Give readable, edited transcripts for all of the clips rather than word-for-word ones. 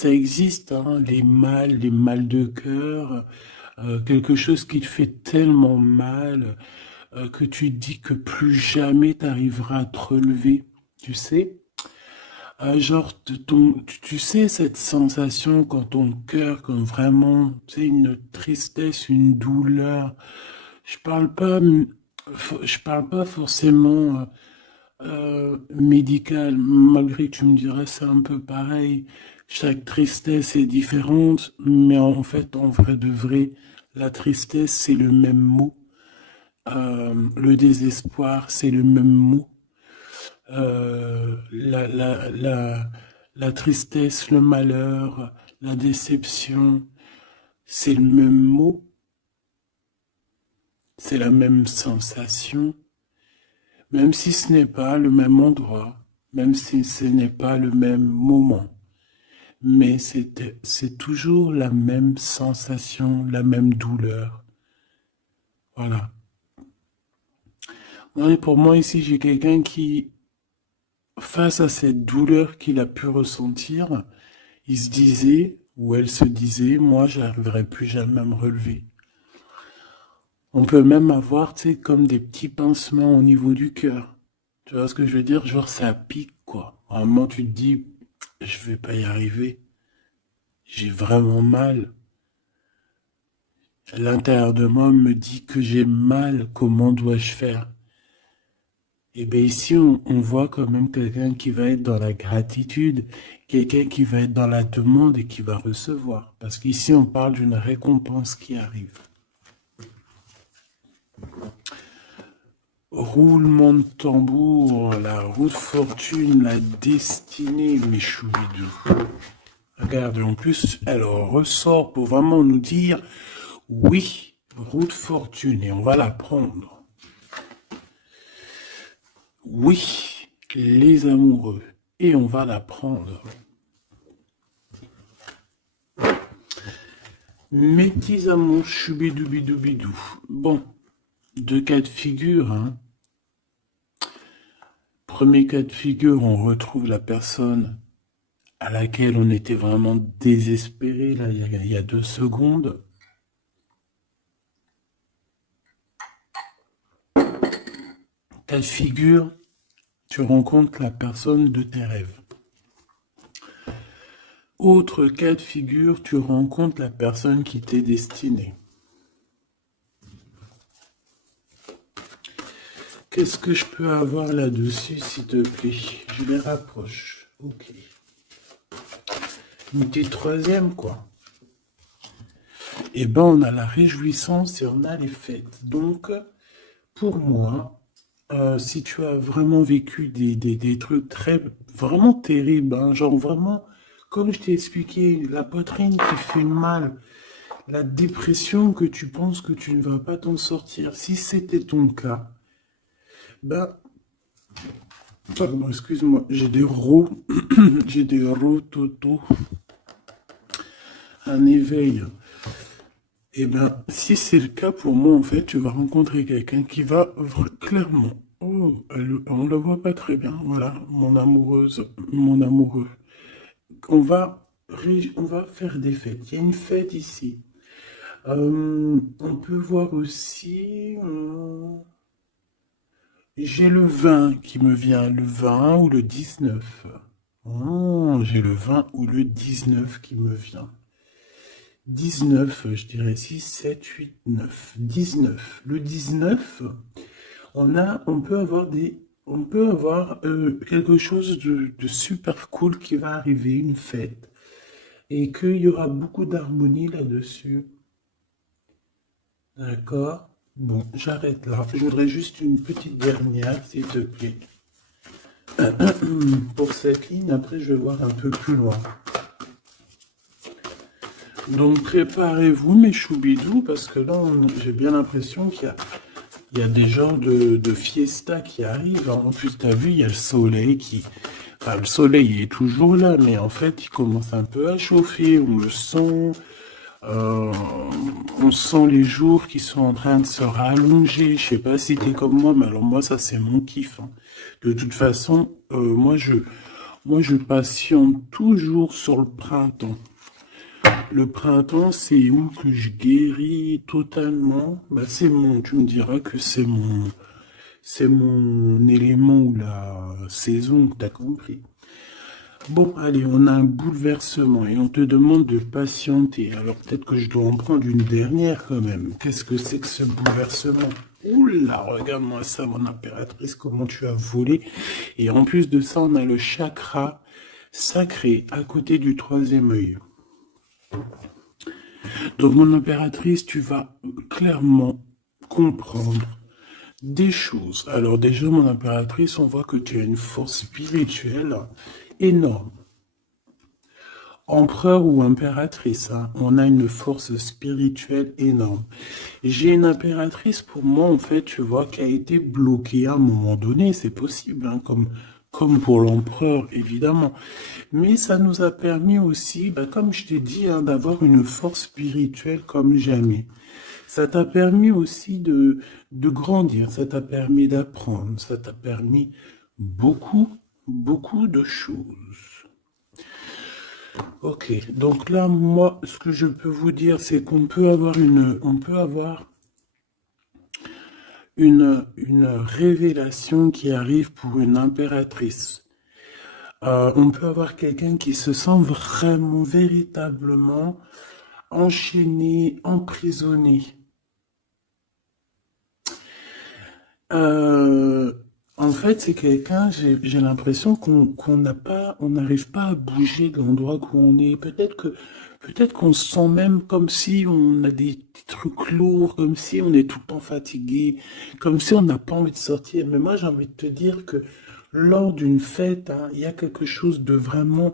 Ça existe, hein, les mal de cœur, quelque chose qui te fait tellement mal que tu te dis que plus jamais tu arriveras à te relever, tu sais? Genre, tu sais, cette sensation quand ton cœur, comme vraiment, tu sais, une tristesse, une douleur. Je parle pas, je parle pas forcément médical, malgré que tu me dirais c'est un peu pareil. Chaque tristesse est différente, mais en fait, en vrai de vrai, la tristesse, c'est le même mot. Le désespoir, c'est le même mot. La tristesse, le malheur, la déception, c'est le même mot, c'est la même sensation, même si ce n'est pas le même endroit, même si ce n'est pas le même moment. Mais c'est toujours la même sensation, la même douleur. Voilà. Ouais, pour moi, ici, j'ai quelqu'un qui, face à cette douleur qu'il a pu ressentir, il se disait, ou elle se disait, moi, j'arriverai plus jamais à me relever. On peut même avoir, tu sais, comme des petits pincements au niveau du cœur. Tu vois ce que je veux dire? Genre, ça pique, quoi. À un moment, tu te dis, je vais pas y arriver. J'ai vraiment mal. L'intérieur de moi me dit que j'ai mal. Comment dois-je faire? Et bien ici, on voit quand même quelqu'un qui va être dans la gratitude, quelqu'un qui va être dans la demande et qui va recevoir. Parce qu'ici, on parle d'une récompense qui arrive. Roulement de tambour, la roue de fortune, la destinée, mes choubidous. Regarde, en plus, elle ressort pour vraiment nous dire, oui, roue de fortune, et on va la prendre. Oui, les amoureux, et on va la prendre. Mes petits amours, choubidoubidou. Bon, deux cas de figure, hein. Premier cas de figure, on retrouve la personne à laquelle on était vraiment désespéré, là, il y a 2 secondes. Cas de figure, tu rencontres la personne de tes rêves. Autre cas de figure, tu rencontres la personne qui t'est destinée. Qu'est-ce que je peux avoir là-dessus, s'il te plaît? Je les rapproche. Ok. Une petite troisième, quoi. Eh ben, on a la réjouissance et on a les fêtes. Donc, pour moi, si tu as vraiment vécu des trucs vraiment terribles, hein, genre vraiment, comme je t'ai expliqué, la poitrine qui fait mal, la dépression que tu penses que tu ne vas pas t'en sortir, si c'était ton cas, ben, pardon, excuse-moi, j'ai des j'ai des rototos, un éveil. Eh bien, si c'est le cas pour moi, en fait, tu vas rencontrer quelqu'un qui va clairement. Oh, on la voit pas très bien. Voilà, mon amoureuse, mon amoureux. On va faire des fêtes. Il y a une fête ici. On peut voir aussi. J'ai le 20 qui me vient, le 20 ou le 19. Oh, j'ai le 20 ou le 19 qui me vient. 19, je dirais 6, 7, 8, 9. 19. Le 19, on peut avoir quelque chose de super cool qui va arriver, une fête, et qu'il y aura beaucoup d'harmonie là-dessus. D'accord? Bon, j'arrête là. Je voudrais juste une petite dernière, s'il te plaît. Pour cette ligne, après, je vais voir un peu plus loin. Donc, préparez-vous, mes choubidous, parce que là, j'ai bien l'impression il y a des genres de fiesta qui arrivent. En plus, tu as vu, il y a le soleil qui... Enfin, le soleil est toujours là, mais en fait, il commence un peu à chauffer. On le sent. Euh, on sent les jours qui sont en train de se rallonger. Je sais pas si t'es comme moi, mais alors moi, ça, c'est mon kiff, hein. De toute façon, Moi, je patiente toujours sur le printemps. Le printemps, c'est où que je guéris totalement. Bah, tu me diras que c'est mon élément ou la saison, t'as compris. Bon, allez, on a un bouleversement et on te demande de patienter. Alors peut-être que je dois en prendre une dernière quand même. Qu'est-ce que c'est que ce bouleversement? Oula, regarde-moi ça, mon impératrice, comment tu as volé. Et en plus de ça, on a le chakra sacré à côté du troisième œil. Donc, mon impératrice, tu vas clairement comprendre des choses. Alors déjà, mon impératrice, on voit que tu as une force spirituelle énorme. Empereur ou impératrice, hein, on a une force spirituelle énorme. J'ai une impératrice pour moi, en fait, tu vois, qui a été bloquée à un moment donné, c'est possible, hein, comme pour l'empereur, évidemment. Mais ça nous a permis aussi, bah, comme je t'ai dit, hein, d'avoir une force spirituelle comme jamais. Ça t'a permis aussi de grandir, ça t'a permis d'apprendre, ça t'a permis beaucoup, beaucoup de choses. Ok, donc là, moi, ce que je peux vous dire, c'est qu'on peut avoir une révélation qui arrive pour une impératrice. On peut avoir quelqu'un qui se sent vraiment, véritablement enchaîné, emprisonné. Euh, En fait, c'est quelqu'un, j'ai l'impression qu'on n'a pas, on n'arrive pas à bouger de l'endroit où on est. Peut-être qu'on se sent même comme si on a des petits trucs lourds, comme si on est tout le temps fatigué, comme si on n'a pas envie de sortir. Mais moi, j'ai envie de te dire que lors d'une fête, hein, il y a quelque chose de vraiment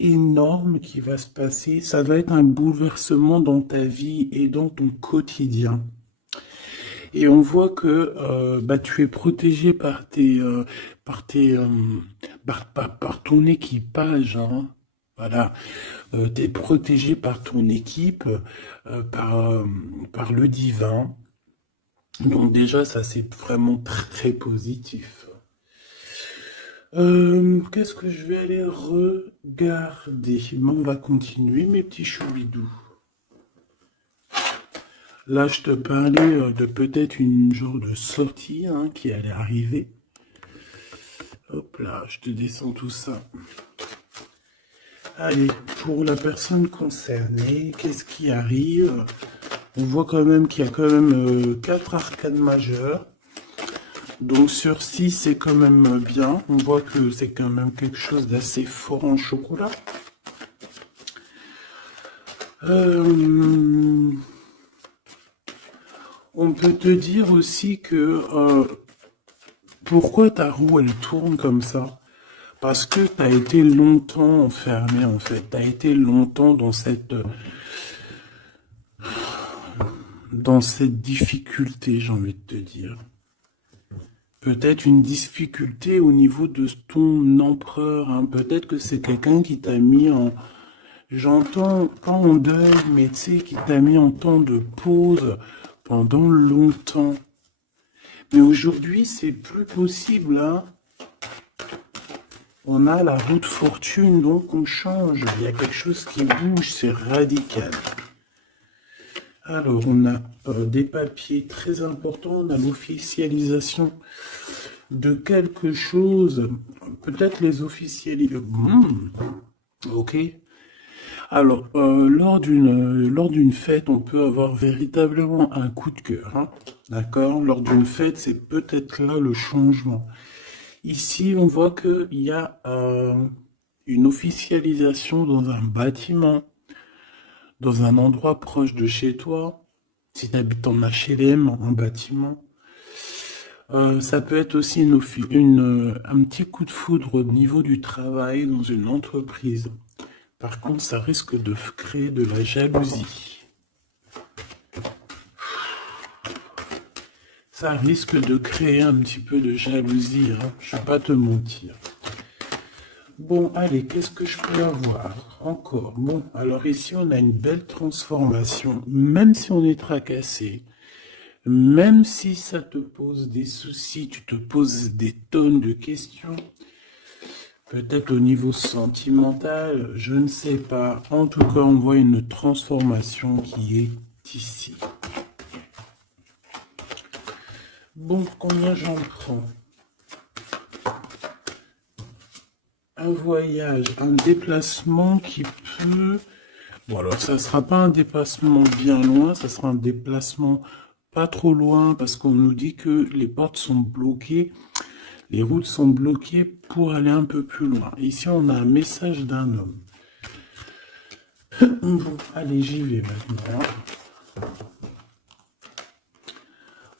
énorme qui va se passer. Ça va être un bouleversement dans ta vie et dans ton quotidien. Et on voit que bah, tu es protégé par par ton équipage, hein. Voilà, tu es protégé par ton équipe, par le divin. Donc déjà, ça c'est vraiment très positif. Qu'est-ce que je vais aller regarder? Bon, on va continuer, mes petits choubidous. Là, je te parlais de peut-être une genre de sortie, hein, qui allait arriver. Hop là, je te descends tout ça. Allez, pour la personne concernée, qu'est-ce qui arrive? On voit quand même qu'il y a quand même 4 arcanes majeures. Donc sur 6, c'est quand même bien. On voit que c'est quand même quelque chose d'assez fort en chocolat. On peut te dire aussi que pourquoi ta roue elle tourne comme ça? Parce que tu as été longtemps enfermé en fait. Tu as été longtemps dans cette difficulté, j'ai envie de te dire. Peut-être une difficulté au niveau de ton empereur, hein. Peut-être que c'est quelqu'un qui t'a mis en, j'entends pas en deuil, mais tu sais, qui t'a mis en temps de pause pendant longtemps. Mais aujourd'hui, c'est plus possible, hein. On a la roue de fortune, donc on change. Il y a quelque chose qui bouge, c'est radical. Alors, on a des papiers très importants, on a l'officialisation de quelque chose. Peut-être les officialiser. Ok. Alors, lors d'une fête, on peut avoir véritablement un coup de cœur, hein. D'accord? Lors d'une fête, c'est peut-être là le changement. Ici, on voit qu'il y a une officialisation dans un bâtiment, dans un endroit proche de chez toi. Si tu habites en HLM, en bâtiment. Ça peut être aussi un petit coup de foudre au niveau du travail dans une entreprise. Par contre, ça risque de créer de la jalousie. Ça risque de créer un petit peu de jalousie, hein. Je ne vais pas te mentir. Bon, allez, qu'est-ce que je peux avoir encore? Bon, alors ici, on a une belle transformation. Même si on est tracassé, même si ça te pose des soucis, tu te poses des tonnes de questions, Peut-être au niveau sentimental, je ne sais pas. En tout cas, on voit une transformation qui est ici. Bon, combien j'en prends? Un voyage, un déplacement qui peut... Bon, alors ça ne sera pas un déplacement bien loin, ça sera un déplacement pas trop loin parce qu'on nous dit que les portes sont bloquées, les routes sont bloquées pour aller un peu plus loin. Ici, on a un message d'un homme. Bon, allez, j'y vais maintenant.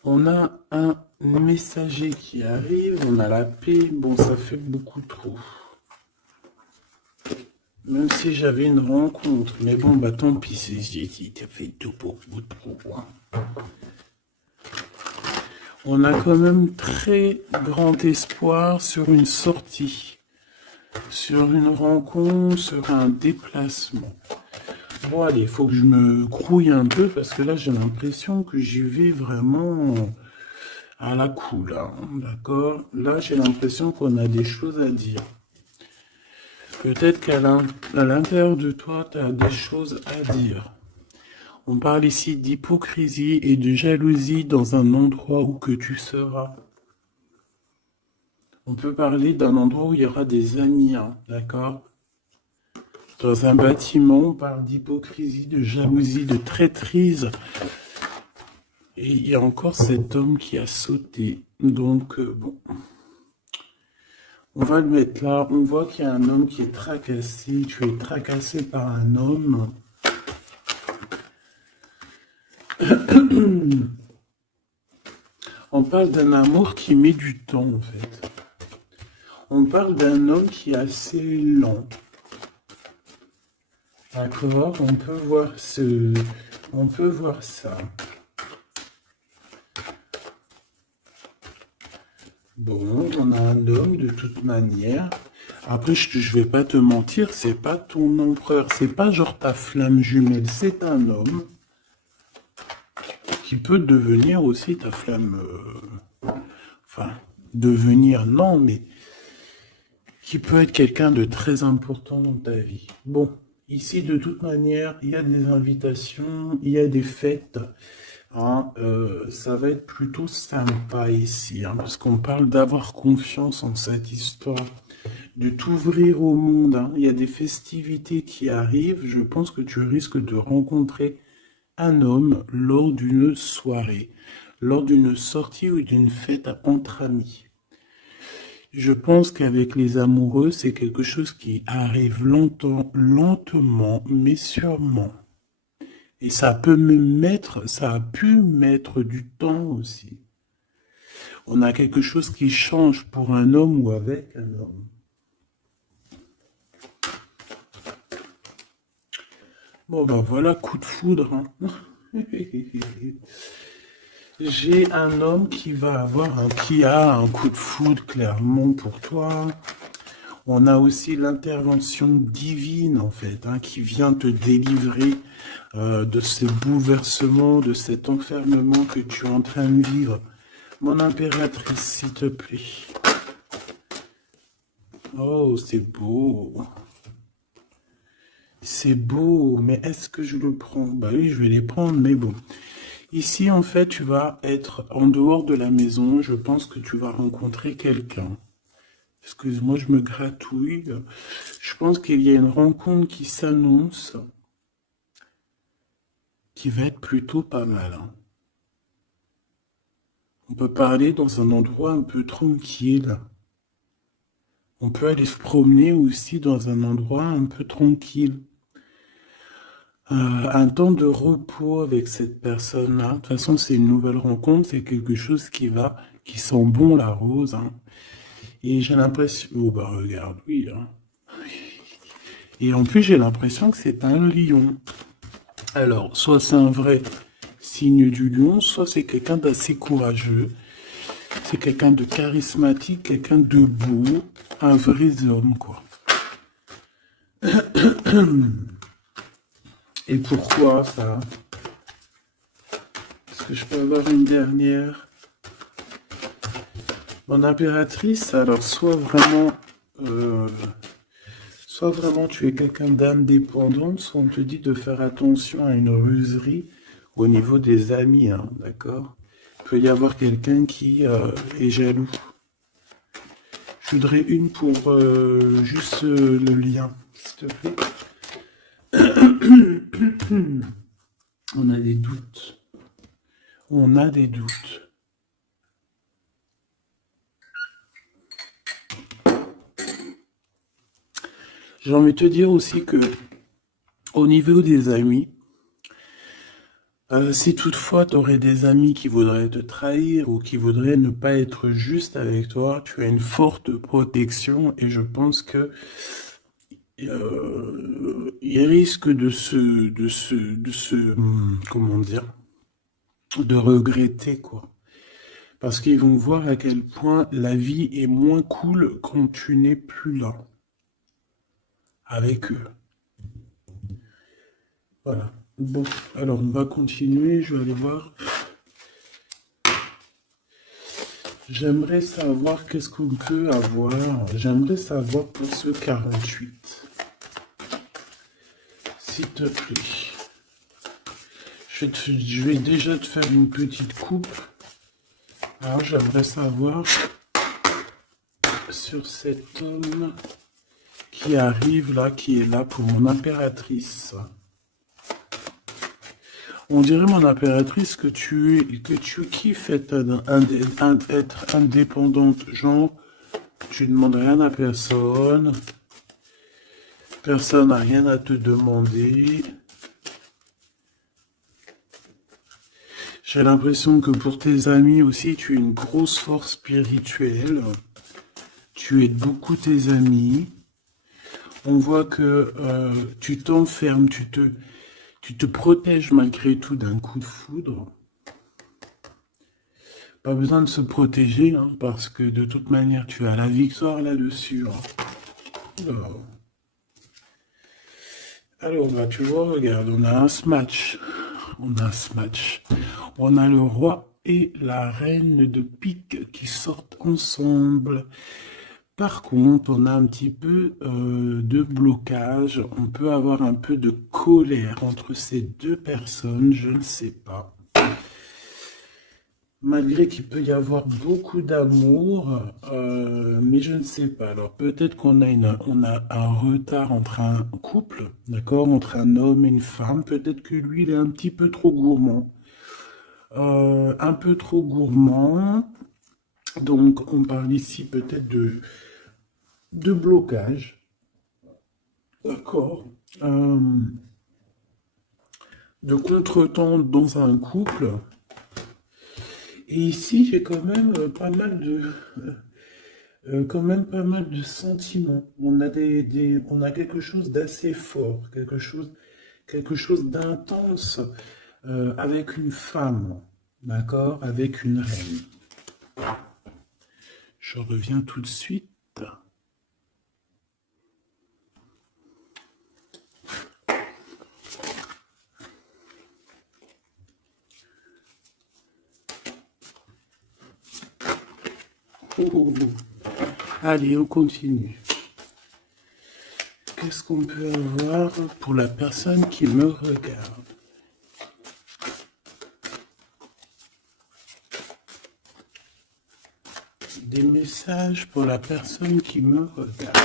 On a un messager qui arrive, on a la paix. Bon, ça fait beaucoup trop. Même si j'avais une rencontre. Mais bon, bah tant pis, t'as fait tout pour vous trop. On a quand même très grand espoir sur une sortie, sur une rencontre, sur un déplacement. Bon, allez, il faut que je me grouille un peu parce que là, j'ai l'impression que j'y vais vraiment à la cool, hein, d'accord? Là, j'ai l'impression qu'on a des choses à dire. Peut-être qu'à l'intérieur de toi, tu as des choses à dire. On parle ici d'hypocrisie et de jalousie dans un endroit où que tu seras. On peut parler d'un endroit où il y aura des amis, hein, d'accord? Dans un bâtiment, on parle d'hypocrisie, de jalousie, de traîtrise. Et il y a encore cet homme qui a sauté. Donc, bon. On va le mettre là. On voit qu'il y a un homme qui est tracassé. Tu es tracassé par un homme. On parle d'un amour qui met du temps, en fait. On parle d'un homme qui est assez lent. D'accord? On peut voir ça. Bon, on a un homme de toute manière. Après, je vais pas te mentir, c'est pas ton empereur, c'est pas genre ta flamme jumelle, c'est un homme qui peut devenir aussi ta flamme. Enfin, devenir, non, mais qui peut être quelqu'un de très important dans ta vie. Bon, ici, de toute manière, il y a des invitations, il y a des fêtes. Hein, ça va être plutôt sympa ici, hein, parce qu'on parle d'avoir confiance en cette histoire, de t'ouvrir au monde. Hein. Il y a des festivités qui arrivent. Je pense que tu risques de rencontrer un homme lors d'une soirée, lors d'une sortie ou d'une fête entre amis. Je pense qu'avec les amoureux, c'est quelque chose qui arrive lentement, mais sûrement. Et ça a pu mettre du temps aussi. On a quelque chose qui change pour un homme ou avec un homme. Bon ben voilà, coup de foudre. Hein. J'ai un homme qui a un coup de foudre clairement pour toi. On a aussi l'intervention divine, en fait, hein, qui vient te délivrer de ces bouleversements, de cet enfermement que tu es en train de vivre. Mon impératrice, s'il te plaît. Oh, c'est beau. C'est beau, mais est-ce que je le prends? Bah oui, je vais les prendre, mais bon. Ici, en fait, tu vas être en dehors de la maison. Je pense que tu vas rencontrer quelqu'un. Excuse-moi, je me gratouille. Je pense qu'il y a une rencontre qui s'annonce, qui va être plutôt pas mal. Hein. On peut parler dans un endroit un peu tranquille. On peut aller se promener aussi dans un endroit un peu tranquille. Un temps de repos avec cette personne-là. De toute façon, c'est une nouvelle rencontre, c'est quelque chose qui sent bon la rose. Hein. Et j'ai l'impression... Oh bah regarde, oui. Hein. Et en plus, j'ai l'impression que c'est un lion. Alors, soit c'est un vrai signe du lion, soit c'est quelqu'un d'assez courageux. C'est quelqu'un de charismatique, quelqu'un de beau, un vrai homme, quoi. Et pourquoi ça? Est-ce que je peux avoir une dernière? Mon impératrice, alors soit vraiment euh, soit vraiment tu es quelqu'un d'indépendant, soit on te dit de faire attention à une ruserie au niveau des amis, hein, d'accord? Il peut y avoir quelqu'un qui est jaloux. Je voudrais une pour juste le lien, s'il te plaît. On a des doutes. On a des doutes. J'ai envie de te dire aussi que au niveau des amis, si toutefois tu aurais des amis qui voudraient te trahir ou qui voudraient ne pas être juste avec toi, tu as une forte protection et je pense que ils risquent comment dire, de regretter quoi. Parce qu'ils vont voir à quel point la vie est moins cool quand tu n'es plus là avec eux. Voilà. Bon, alors on va continuer, je vais aller voir. J'aimerais savoir qu'est-ce qu'on peut avoir. J'aimerais savoir pour ce 48. S'il te plaît. Je vais déjà te faire une petite coupe. Alors j'aimerais savoir sur cet homme qui arrive là, qui est là pour mon impératrice. On dirait, mon impératrice, que tu kiffes être indépendante. Genre, tu ne demandes rien à personne. Personne n'a rien à te demander. J'ai l'impression que pour tes amis aussi, tu es une grosse force spirituelle. Tu aides beaucoup tes amis. On voit que tu t'enfermes, tu te protèges malgré tout d'un coup de foudre. Pas besoin de se protéger, hein, parce que de toute manière, tu as la victoire là-dessus. Hein. Alors, bah, tu vois, regarde, on a un smash. On a un smash. On a le roi et la reine de pique qui sortent ensemble. Par contre, on a un petit peu de blocage. On peut avoir un peu de colère entre ces deux personnes, je ne sais pas. Malgré qu'il peut y avoir beaucoup d'amour, mais je ne sais pas. Alors peut-être qu'on a un retard entre un couple, d'accord, entre un homme et une femme. Peut-être que lui, il est un petit peu trop gourmand. Un peu trop gourmand. Donc on parle ici peut-être de blocage. D'accord. De contretemps dans un couple. Et ici, j'ai quand même pas mal de sentiments. On a on a quelque chose d'assez fort, quelque chose d'intense avec une femme, d'accord, avec une reine. Je reviens tout de suite. Oh. Allez, on continue. Qu'est-ce qu'on peut avoir pour la personne qui me regarde? Des messages pour la personne qui me regarde.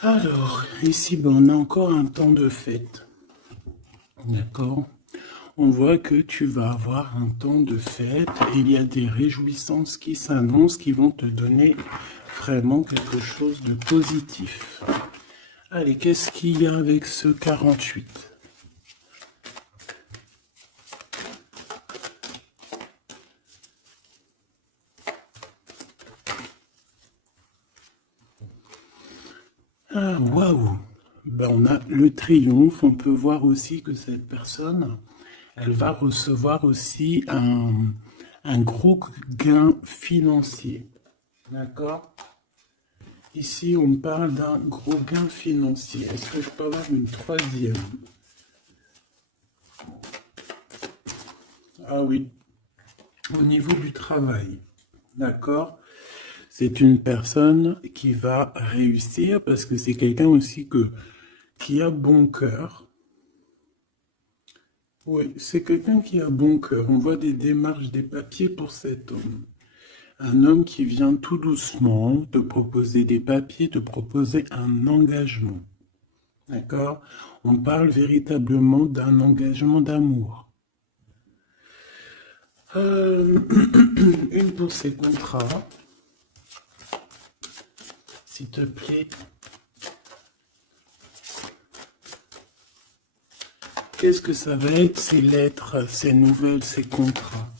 Alors, ici, ben, on a encore un temps de fête. D'accord? On voit que tu vas avoir un temps de fête et il y a des réjouissances qui s'annoncent qui vont te donner vraiment quelque chose de positif. Allez, qu'est-ce qu'il y a avec ce 48? Ah, waouh! Ben, on a le triomphe. On peut voir aussi que cette personne, elle va recevoir aussi un gros gain financier. D'accord? Ici, on parle d'un gros gain financier. Est-ce que je peux avoir une troisième? Ah oui, au niveau du travail. D'accord? C'est une personne qui va réussir parce que c'est quelqu'un aussi qui a bon cœur. Oui, c'est quelqu'un qui a bon cœur. On voit des démarches, des papiers pour cet homme. Un homme qui vient tout doucement te proposer des papiers, te proposer un engagement. D'accord? On parle véritablement d'un engagement d'amour. Une pour ces contrats, s'il te plaît. Qu'est-ce que ça va être, ces lettres, ces nouvelles, ces contrats?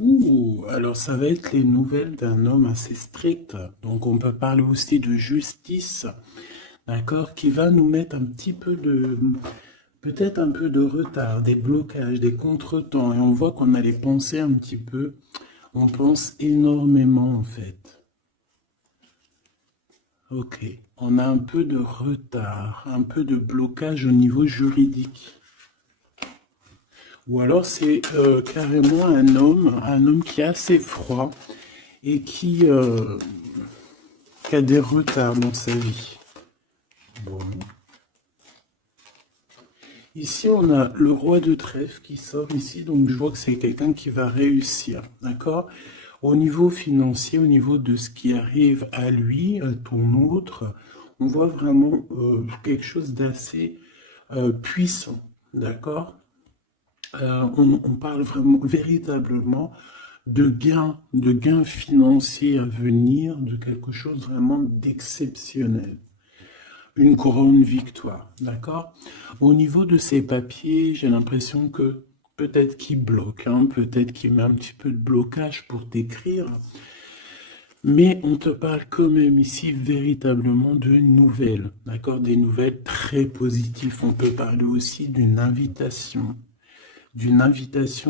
Ouh, alors ça va être les nouvelles d'un homme assez strict. Donc on peut parler aussi de justice, d'accord, qui va nous mettre un petit peu de, peut-être un peu de retard, des blocages, des contretemps. Et on voit qu'on a les pensées un petit peu. On pense énormément en fait. Ok, on a un peu de retard, un peu de blocage au niveau juridique. Ou alors c'est carrément un homme qui est assez froid et qui a des retards dans sa vie. Bon. Ici, on a le roi de trèfle qui sort ici, donc je vois que c'est quelqu'un qui va réussir, d'accord? Au niveau financier, au niveau de ce qui arrive à lui, à ton autre, on voit vraiment quelque chose d'assez puissant, d'accord? On parle vraiment, véritablement de gains financiers à venir, de quelque chose vraiment d'exceptionnel. Une couronne victoire, d'accord? Au niveau de ces papiers, j'ai l'impression que peut-être qu'il bloque, hein, peut-être qu'il met un petit peu de blocage pour t'écrire, mais on te parle quand même ici véritablement de nouvelles, d'accord? Des nouvelles très positives. On peut parler aussi d'une invitation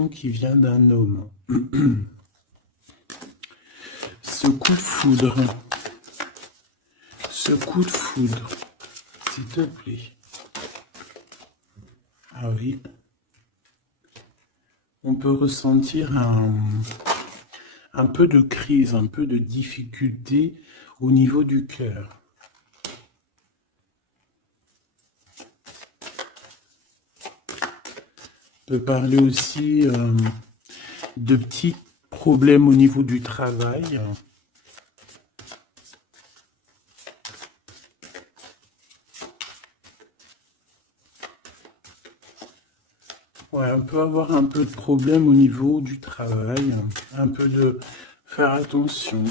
qui vient d'un homme. Ce coup de foudre, ce coup de foudre, s'il te plaît. Ah oui. On peut ressentir un peu de crise, un peu de difficulté au niveau du cœur. On peut parler aussi de petits problèmes au niveau du travail. Ouais, on peut avoir un peu de problème au niveau du travail, un peu de faire attention.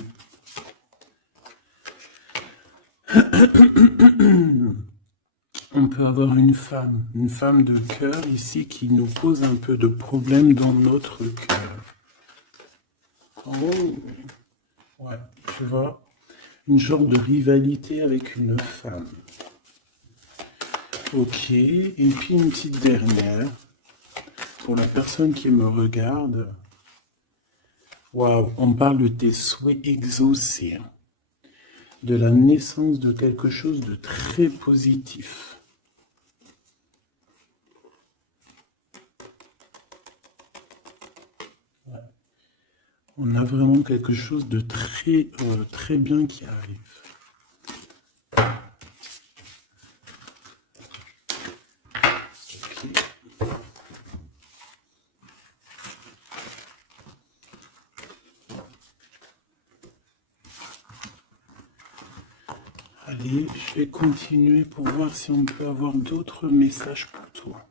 On peut avoir une femme de cœur ici qui nous pose un peu de problème dans notre cœur. Oh, ouais, tu vois, une genre de rivalité avec une femme. Ok, et puis une petite dernière, pour la personne qui me regarde. Waouh, on parle de tes souhaits exaucés, de la naissance de quelque chose de très positif. On a vraiment quelque chose de très, très bien qui arrive. Okay. Allez, je vais continuer pour voir si on peut avoir d'autres messages pour toi.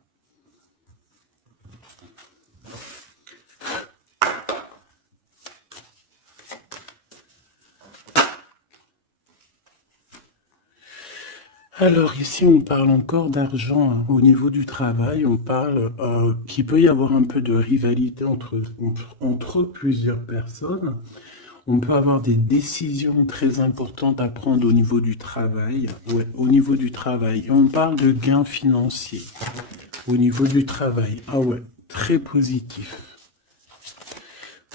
Alors ici, on parle encore d'argent, hein. Au niveau du travail, on parle qu'il peut y avoir un peu de rivalité entre plusieurs personnes. On peut avoir des décisions très importantes à prendre au niveau du travail. Ouais, au niveau du travail. Et on parle de gains financiers au niveau du travail. Ah ouais, très positif.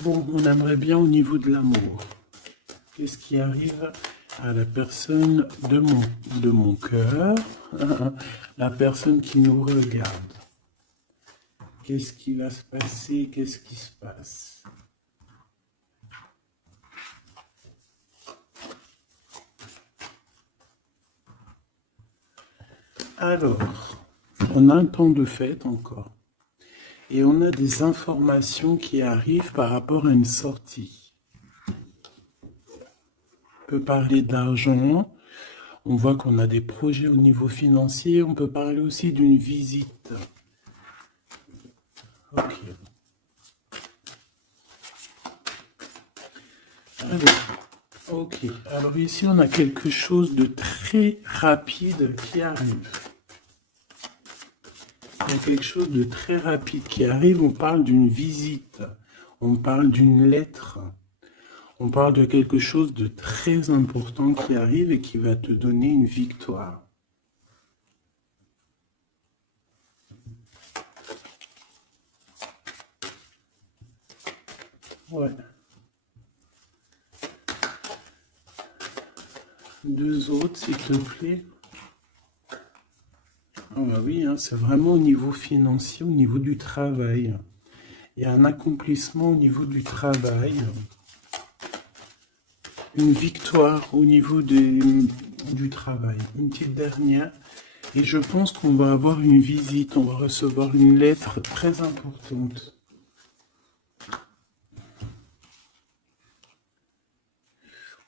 Bon, on aimerait bien au niveau de l'amour. Qu'est-ce qui arrive à la personne de mon cœur, la personne qui nous regarde? Qu'est-ce qui va se passer? Qu'est-ce qui se passe? Alors, on a un temps de fête encore. Et on a des informations qui arrivent par rapport à une sortie. On peut parler d'argent. On voit qu'on a des projets au niveau financier. On peut parler aussi d'une visite. Ok. Ok. Alors ici, on a quelque chose de très rapide qui arrive. Il y a quelque chose de très rapide qui arrive. On parle d'une visite. On parle d'une lettre. On parle de quelque chose de très important qui arrive et qui va te donner une victoire. Ouais. Deux autres, s'il te plaît. Ah bah oui, hein, c'est vraiment au niveau financier, au niveau du travail. Il y a un accomplissement au niveau du travail. Une victoire au niveau du travail. Une petite dernière. Et je pense qu'on va avoir une visite, on va recevoir une lettre très importante.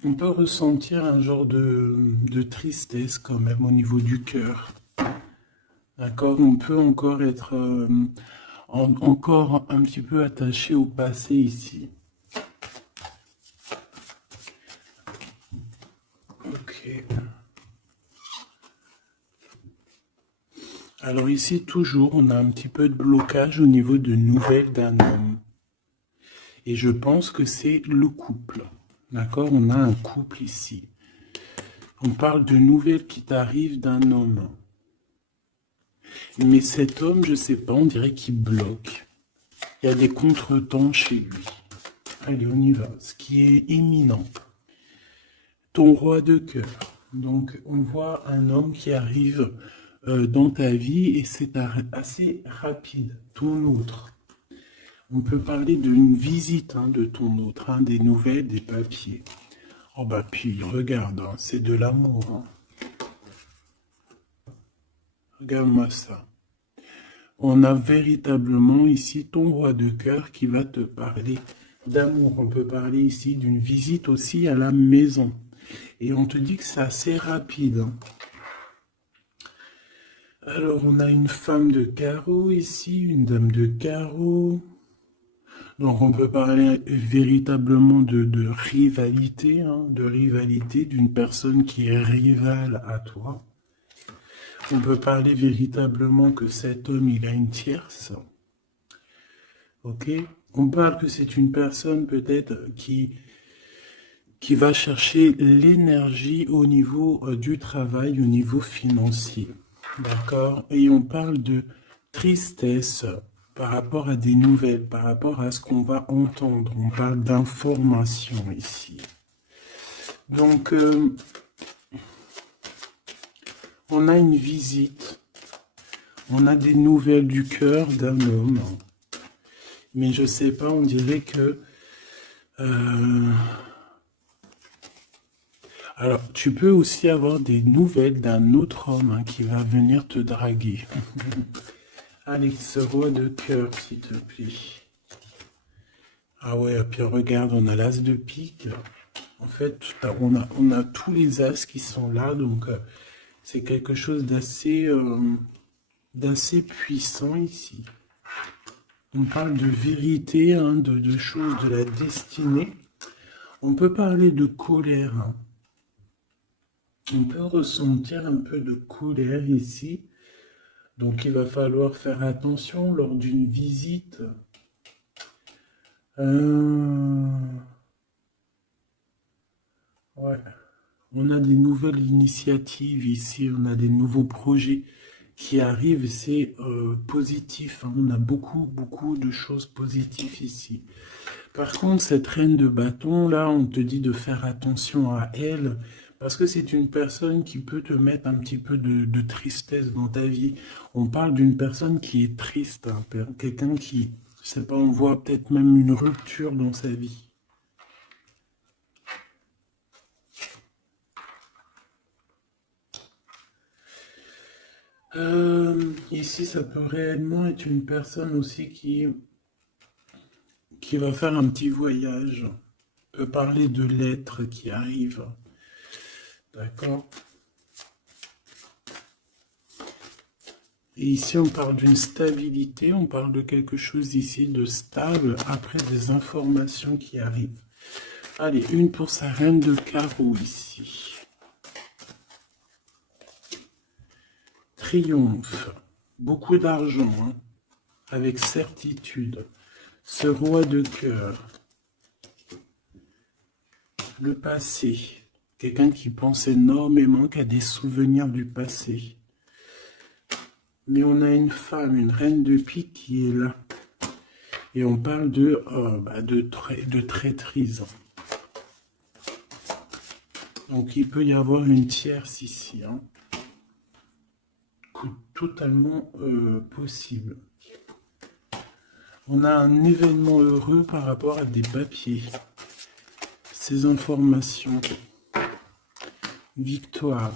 On peut ressentir un genre de tristesse quand même au niveau du cœur. D'accord? On peut encore être encore un petit peu attaché au passé ici. Ok. Alors ici, toujours, on a un petit peu de blocage au niveau de nouvelles d'un homme. Et je pense que c'est le couple. D'accord? On a un couple ici. On parle de nouvelles qui t'arrivent d'un homme. Mais cet homme, je sais pas, on dirait qu'il bloque. Il y a des contretemps chez lui. Allez, on y va. Ce qui est imminent. Ton roi de cœur. Donc, on voit un homme qui arrive dans ta vie et c'est assez rapide. Ton autre. On peut parler d'une visite de ton autre, des nouvelles, des papiers. Oh bah puis, regarde, c'est de l'amour. Regarde-moi ça. On a véritablement ici ton roi de cœur qui va te parler d'amour. On peut parler ici d'une visite aussi à la maison. Et on te dit que c'est assez rapide. Alors, on a une femme de carreau ici, une dame de carreau. Donc, on peut parler véritablement de rivalité, de rivalité d'une personne qui est rivale à toi. On peut parler véritablement que cet homme, il a une tierce. Ok? On parle que c'est une personne peut-être qui va chercher l'énergie au niveau du travail, au niveau financier. D'accord? Et on parle de tristesse par rapport à des nouvelles, par rapport à ce qu'on va entendre. On parle d'information ici. Donc, on a une visite. On a des nouvelles du cœur d'un homme. Mais je sais pas, on dirait que... Alors, tu peux aussi avoir des nouvelles d'un autre homme qui va venir te draguer. Allez, ce roi de cœur, s'il te plaît. Ah ouais, puis regarde, on a l'as de pique. En fait, on a tous les as qui sont là, donc c'est quelque chose d'assez puissant ici. On parle de vérité, de choses de la destinée. On peut parler de colère. On peut ressentir un peu de colère ici. Donc il va falloir faire attention lors d'une visite. Ouais. On a des nouvelles initiatives ici, on a des nouveaux projets qui arrivent, c'est positif. On a beaucoup de choses positives ici. Par contre, cette reine de bâton, là, on te dit de faire attention à elle, parce que c'est une personne qui peut te mettre un petit peu de tristesse dans ta vie. On parle d'une personne qui est triste, quelqu'un qui, je sais pas, on voit peut-être même une rupture dans sa vie. Ici, ça peut réellement être une personne aussi qui va faire un petit voyage. On peut parler de lettres qui arrivent. D'accord? Et ici, on parle d'une stabilité, on parle de quelque chose ici de stable après des informations qui arrivent. Allez, une pour sa reine de carreau ici. Triomphe. Beaucoup d'argent, hein, avec certitude. Ce roi de cœur. Le passé. Quelqu'un qui pense énormément, qui a des souvenirs du passé. Mais on a une femme, une reine de pique qui est là. Et on parle de traîtrise. Donc il peut y avoir une tierce ici. Hein. Totalement possible. On a un événement heureux par rapport à des papiers. Ces informations. Victoire.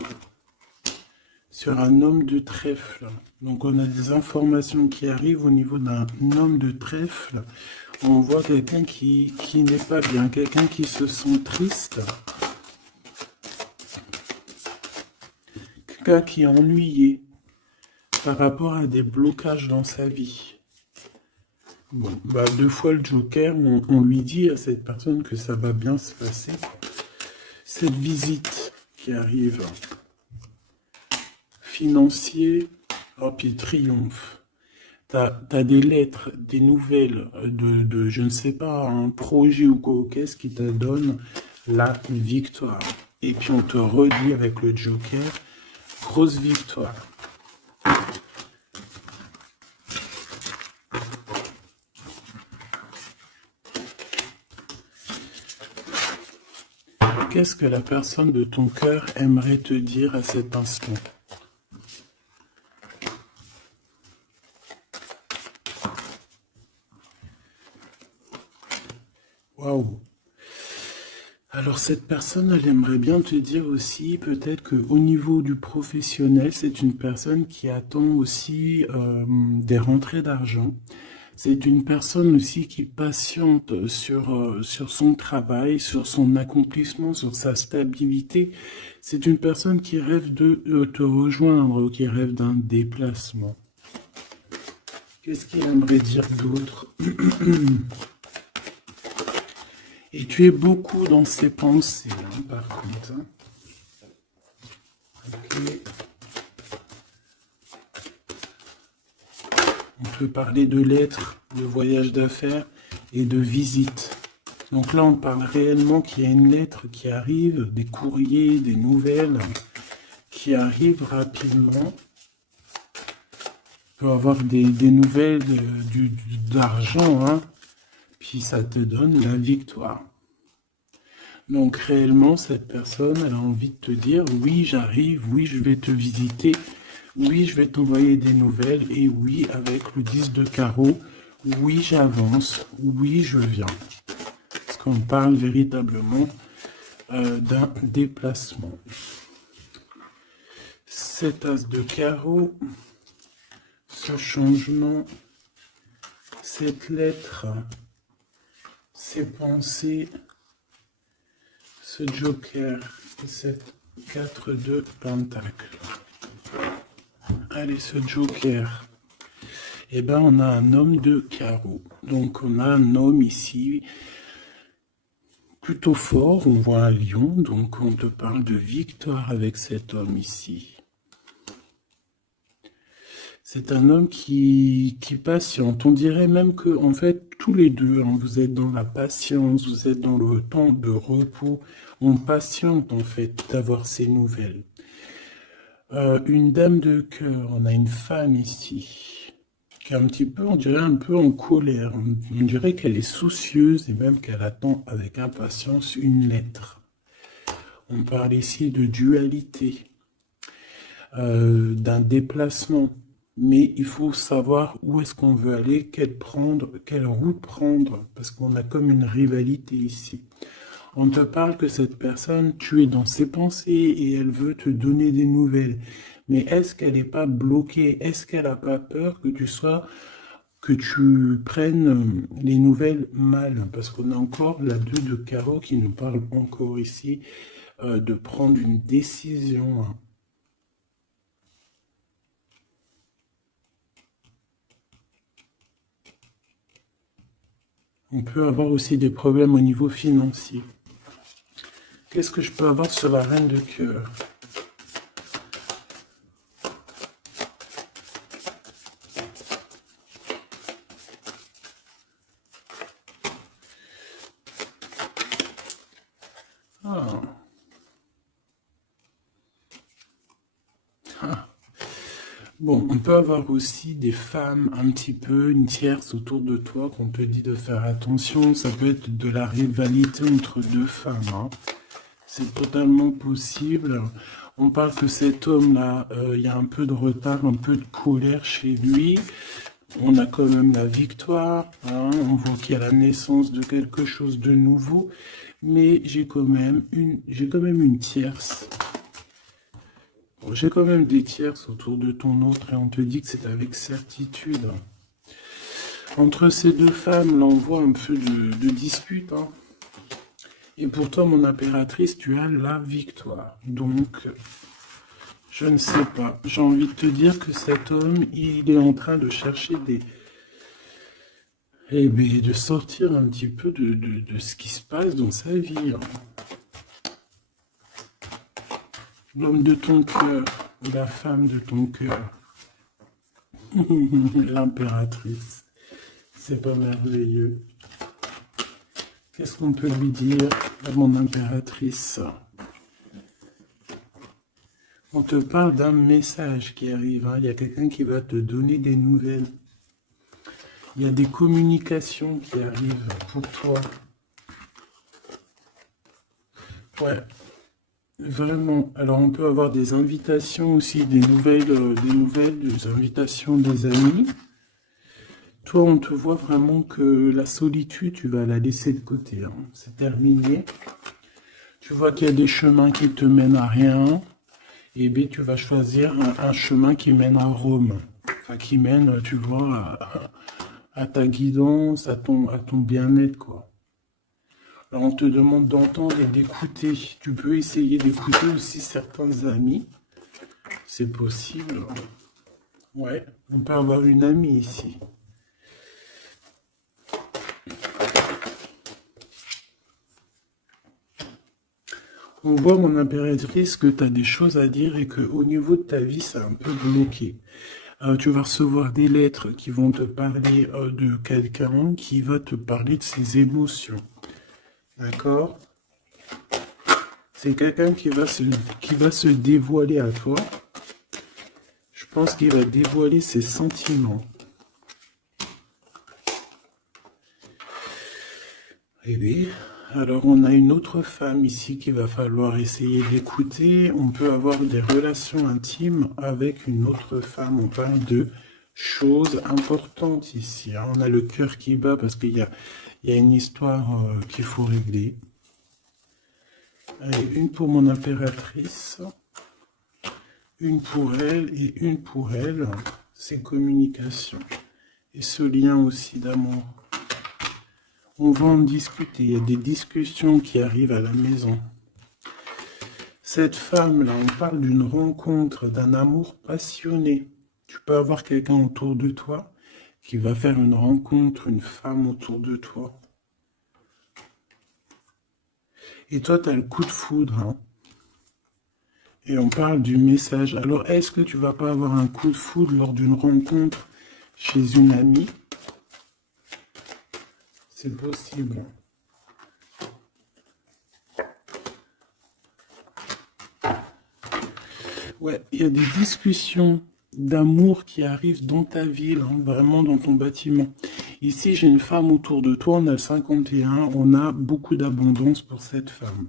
Sur un homme de trèfle. Donc on a des informations qui arrivent au niveau d'un homme de trèfle. On voit quelqu'un qui n'est pas bien, quelqu'un qui se sent triste. Quelqu'un qui est ennuyé par rapport à des blocages dans sa vie. Bon, bah, 2 fois le Joker, on lui dit à cette personne que ça va bien se passer. Cette visite qui arrive, financier, oh, puis triomphe. T'as des lettres, des nouvelles de je ne sais pas, un projet ou quoi, qu'est-ce qui te donne la victoire. Et puis on te redit avec le Joker, grosse victoire. Qu'est-ce que la personne de ton cœur aimerait te dire à cet instant? Waouh! Alors cette personne, elle aimerait bien te dire aussi peut-être qu'au niveau du professionnel, c'est une personne qui attend aussi des rentrées d'argent. C'est une personne aussi qui patiente sur son travail, sur son accomplissement, sur sa stabilité. C'est une personne qui rêve de te rejoindre, qui rêve d'un déplacement. Qu'est-ce qu'il aimerait dire d'autre? Et tu es beaucoup dans ses pensées, hein, par contre. Hein. Okay. On peut parler de lettres, de voyage d'affaires et de visites. Donc là, on parle réellement qu'il y a une lettre qui arrive, des courriers, des nouvelles qui arrivent rapidement. Tu peux avoir des nouvelles d'argent, hein, puis ça te donne la victoire. Donc réellement, cette personne, elle a envie de te dire, oui, j'arrive, oui, je vais te visiter, oui, je vais t'envoyer des nouvelles, et oui, avec le 10 de carreau, oui, j'avance, oui, je viens. Parce qu'on parle véritablement d'un déplacement. Cet as de carreau, ce changement, cette lettre, ces pensées, ce joker, cette 4 de pentacle. Allez, ce joker. Eh ben, on a un homme de carreau. Donc, on a un homme ici plutôt fort. On voit un lion. Donc, on te parle de victoire avec cet homme ici. C'est un homme qui patiente. On dirait même que, en fait, tous les deux, hein, vous êtes dans la patience, vous êtes dans le temps de repos. On patiente, en fait, d'avoir ces nouvelles. Une dame de cœur, on a une femme ici, qui est un petit peu, on dirait un peu en colère. On dirait qu'elle est soucieuse et même qu'elle attend avec impatience une lettre. On parle ici de dualité, d'un déplacement. Mais il faut savoir où est-ce qu'on veut aller, quelle route prendre, parce qu'on a comme une rivalité ici. On te parle que cette personne, tu es dans ses pensées et elle veut te donner des nouvelles. Mais est-ce qu'elle n'est pas bloquée? Est-ce qu'elle n'a pas peur que tu prennes les nouvelles mal? Parce qu'on a encore la 2 de carreau qui nous parle encore ici de prendre une décision. On peut avoir aussi des problèmes au niveau financier. Qu'est-ce que je peux avoir sur la reine de cœur? Ah. Ah. Bon, on peut avoir aussi des femmes un petit peu, une tierce autour de toi qu'on te dit de faire attention. Ça peut être de la rivalité entre deux femmes, hein. C'est totalement possible. On parle que cet homme-là, il y a un peu de retard, un peu de colère chez lui. On a quand même la victoire, hein. On voit qu'il y a la naissance de quelque chose de nouveau. Mais j'ai quand même une tierce. Bon, j'ai quand même des tierces autour de ton autre et on te dit que c'est avec certitude. Entre ces deux femmes, là, on voit un peu de dispute, hein. Et pour toi, mon impératrice, tu as la victoire. Donc, je ne sais pas. J'ai envie de te dire que cet homme, il est en train de chercher de sortir un petit peu de ce qui se passe dans sa vie, hein. L'homme de ton cœur, la femme de ton cœur, l'impératrice. C'est pas merveilleux. Qu'est-ce qu'on peut lui dire à mon impératrice? On te parle d'un message qui arrive, hein. Il y a quelqu'un qui va te donner des nouvelles. Il y a des communications qui arrivent pour toi. Ouais, vraiment. Alors on peut avoir des invitations aussi, des invitations des amis. Toi, on te voit vraiment que la solitude, tu vas la laisser de côté, hein. C'est terminé. Tu vois qu'il y a des chemins qui te mènent à rien. Et bien, tu vas choisir un chemin qui mène à Rome. Enfin, qui mène, tu vois, à ta guidance, à ton bien-être, quoi. Alors, on te demande d'entendre et d'écouter. Tu peux essayer d'écouter aussi certains amis. C'est possible. Ouais, on peut avoir une amie ici. On voit, mon impératrice, que tu as des choses à dire et qu'au niveau de ta vie, c'est un peu bloqué. Tu vas recevoir des lettres qui vont te parler de quelqu'un qui va te parler de ses émotions. D'accord? C'est quelqu'un qui va se dévoiler à toi. Je pense qu'il va dévoiler ses sentiments. Eh bien, alors on a une autre femme ici qu'il va falloir essayer d'écouter. On peut avoir des relations intimes avec une autre femme. On parle de choses importantes ici, hein. On a le cœur qui bat parce qu'il y a une histoire qu'il faut régler. Allez, une pour mon impératrice, une pour elle et une pour elle. C'est communication. Et ce lien aussi d'amour. On va en discuter. Il y a des discussions qui arrivent à la maison. Cette femme-là, on parle d'une rencontre, d'un amour passionné. Tu peux avoir quelqu'un autour de toi qui va faire une rencontre, une femme autour de toi. Et toi, tu as le coup de foudre, hein. Et on parle du message. Alors, est-ce que tu vas pas avoir un coup de foudre lors d'une rencontre chez une amie? C'est possible. Ouais, il y a des discussions d'amour qui arrivent dans ta ville, hein, vraiment dans ton bâtiment. Ici, j'ai une femme autour de toi, on a le 51, on a beaucoup d'abondance pour cette femme.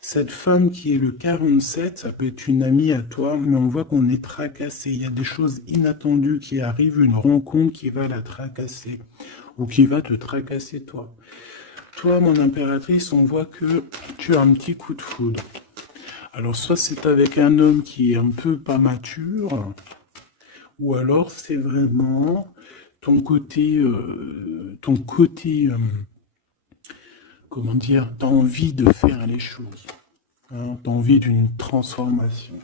Cette femme qui est le 47, ça peut être une amie à toi, mais on voit qu'on est tracassé. Il y a des choses inattendues qui arrivent, une rencontre qui va la tracasser, ou qui va te tracasser toi. Toi, mon impératrice, on voit que tu as un petit coup de foudre. Alors, soit c'est avec un homme qui est un peu pas mature, ou alors c'est vraiment ton côté, comment dire, t'as envie de faire les choses. Hein, t'as envie d'une transformation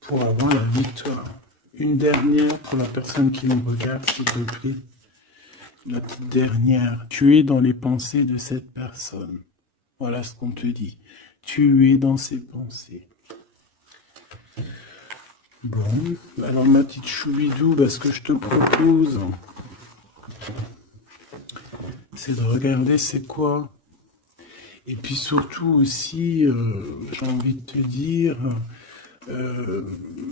pour avoir la victoire. Une dernière pour la personne qui me regarde, s'il te plaît. La petite dernière. Tu es dans les pensées de cette personne. Voilà ce qu'on te dit. Tu es dans ses pensées. Bon, alors ma petite choubidou, ce que je te propose, c'est de regarder c'est quoi. Et puis surtout aussi, j'ai envie de te dire,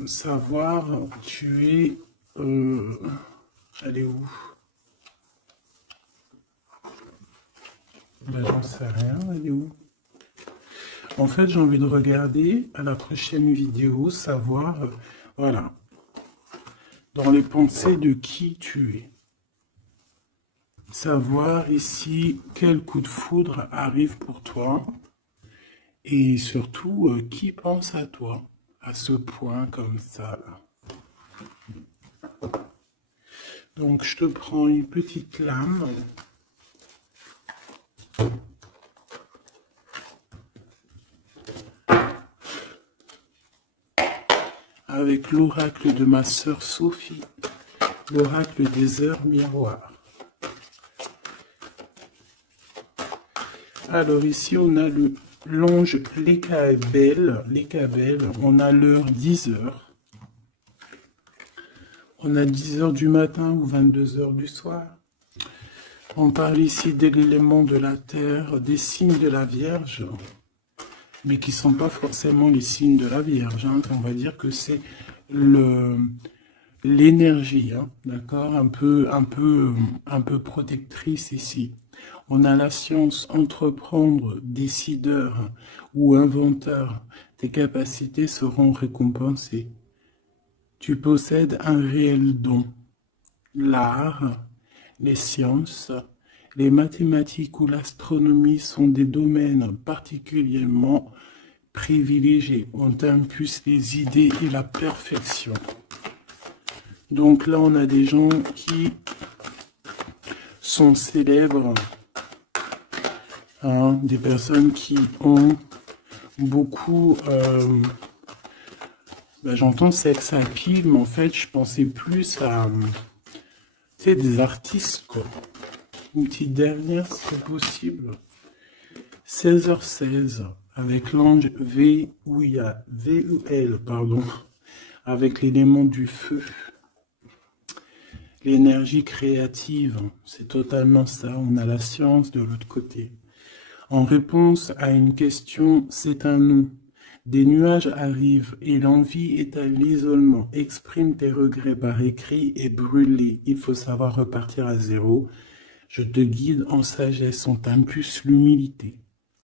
savoir, tu es... elle est où? J'en sais rien, elle est où? En fait, j'ai envie de regarder à la prochaine vidéo, savoir, voilà, dans les pensées de qui tu es. Savoir ici quel coup de foudre arrive pour toi et surtout qui pense à toi à ce point comme ça là. Donc je te prends une petite lame. Avec l'oracle de ma sœur Sophie, l'oracle des heures miroirs. Alors ici on a le l'ange Lekabel, on a l'heure 10h. On a 10h du matin ou 22h du soir. On parle ici de l'élément de la terre, des signes de la Vierge, mais qui ne sont pas forcément les signes de la Vierge. Hein. On va dire que c'est l'énergie, hein, d'accord, un peu protectrice ici. On a la science, entreprendre, décideur ou inventeur. Tes capacités seront récompensées. Tu possèdes un réel don. L'art, les sciences, les mathématiques ou l'astronomie sont des domaines particulièrement privilégiés. On t'impulse les idées et la perfection. Donc là, on a des gens qui sont célèbres, hein, des personnes qui ont beaucoup... j'entends sex appeal, mais en fait, je pensais plus à... c'est des artistes, quoi. Une petite dernière, si c'est possible. 16h16, avec l'ange VUL, pardon, avec l'élément du feu. L'énergie créative, c'est totalement ça. On a la science de l'autre côté. En réponse à une question, c'est un non. Des nuages arrivent et l'envie est à l'isolement. Exprime tes regrets par écrit et brûle-les. Il faut savoir repartir à zéro. Je te guide en sagesse, on t'impulse l'humilité.